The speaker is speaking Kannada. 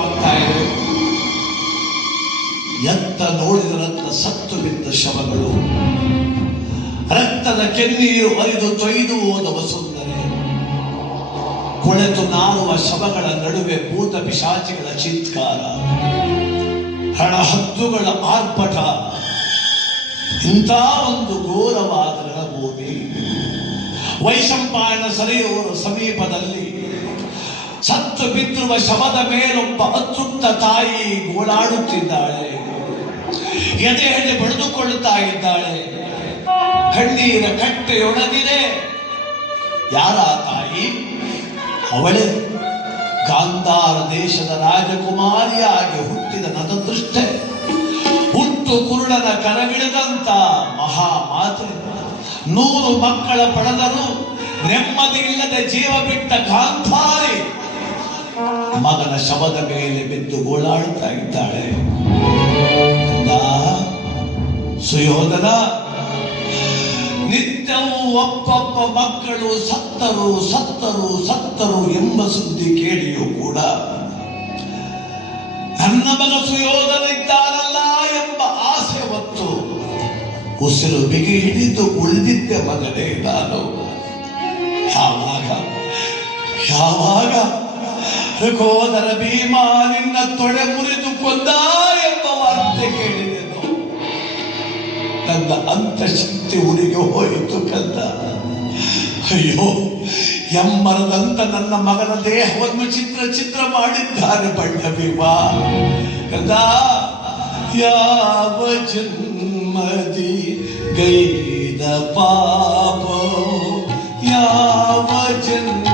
ಆಗ್ತಾ ಇದೆ. ಎತ್ತ ನೋಡಿದರಂತ ಸತ್ತು ಬಿದ್ದ ಶವಗಳು, ರಕ್ತದ ಕೆನ್ನೀರು ಹರಿದು ತೊಯ್ದು ಹೋದ ವಸುಂಧರೆ, ಕೊಳೆತು ನಾರುವ ಶವಗಳ ನಡುವೆ ಭೂತ ಪಿಶಾಚಿಗಳ ಚಿತ್ಕಾರ, ಹಣಹದ್ದುಗಳ ಆರ್ಭಟ. ಇಂಥ ಒಂದು ಘೋರವಾದ ರಣಭೂಮಿ ವೈಶಂಪಾಯನ ಸರೆಯೋರ ಸಮೀಪದಲ್ಲಿ ಸತ್ತು ಬಿದ್ದಿರುವ ಶವದ ಮೇಲೊಬ್ಬ ಅತೃಪ್ತ ತಾಯಿ ಗೋಳಾಡುತ್ತಿದ್ದಾಳೆ, ಎದೆ ಎದೆ ಬಡಿದುಕೊಳ್ಳುತ್ತಾ ಇದ್ದಾಳೆ. ಕಣ್ಣೀರ ಕಟ್ಟೆಯೊಣಗಿದೆ. ಯಾರ ತಾಯಿ? ಅವಳೇ ಗಾಂಧಾರ ದೇಶದ ರಾಜಕುಮಾರಿಯಾಗಿ ಹುಟ್ಟಿದ ನತದೃಷ್ಟೆ, ಹುಟ್ಟು ಕುರುಡನ ಕರಗಿಳಿದಂತ ಮಹಾಮಾತೆ, 100 ಮಕ್ಕಳ ಪಡೆದರೂ ನೆಮ್ಮದಿಯಿಲ್ಲದೆ ಜೀವ ಬಿಟ್ಟ ಗಾಂಧಾರಿ ಮಗನ ಶವದ ಮೇಲೆ ಬಿದ್ದು ಗೋಳಾಡುತ್ತಾ ಇದ್ದಾಳೆ. ಸುಯೋಧನ, ನಿತ್ಯವೂ ಒಬ್ಬೊಬ್ಬ ಮಕ್ಕಳು ಸತ್ತರು ಎಂಬ ಸುದ್ದಿ ಕೇಳಿಯೂ ಕೂಡ ನನ್ನ ಮಗ ಸುಯೋಧನ ಇದ್ದಾನಲ್ಲ ಎಂಬ ಆಸೆ ಹೊತ್ತು ಉಸಿರು ಬಿಗಿ ಹಿಡಿದು ಉಳಿದಿದ್ದೆ ಮಗನೇ ನಾನು. ಯಾವಾಗ ರಘೋದರ ಭೀಮ ನಿನ್ನ ತೊಡೆ ಮುರಿದು ಕೊಂದ ಎಂಬ ವಾರ್ತೆ ಕೇಳಿದೆನು, ನನ್ನ ಅಂತಶಕ್ತಿ ಉರಿಗೆ ಹೋಯಿತು ಕಂದ. ಅಯ್ಯೋ, ಎಮ್ಮರದಂತ ನನ್ನ ಮಗನ ದೇಹವನ್ನು ಚಿತ್ರ ಮಾಡಿದ್ದಾರೆ ಬಣ್ಣ ಭೀಮ ಕಂದ. ಯಾವ ಜನ್ಮದಿ ಗೈದ ಪಾಪ, ಯಾವ ಜನ್ಮ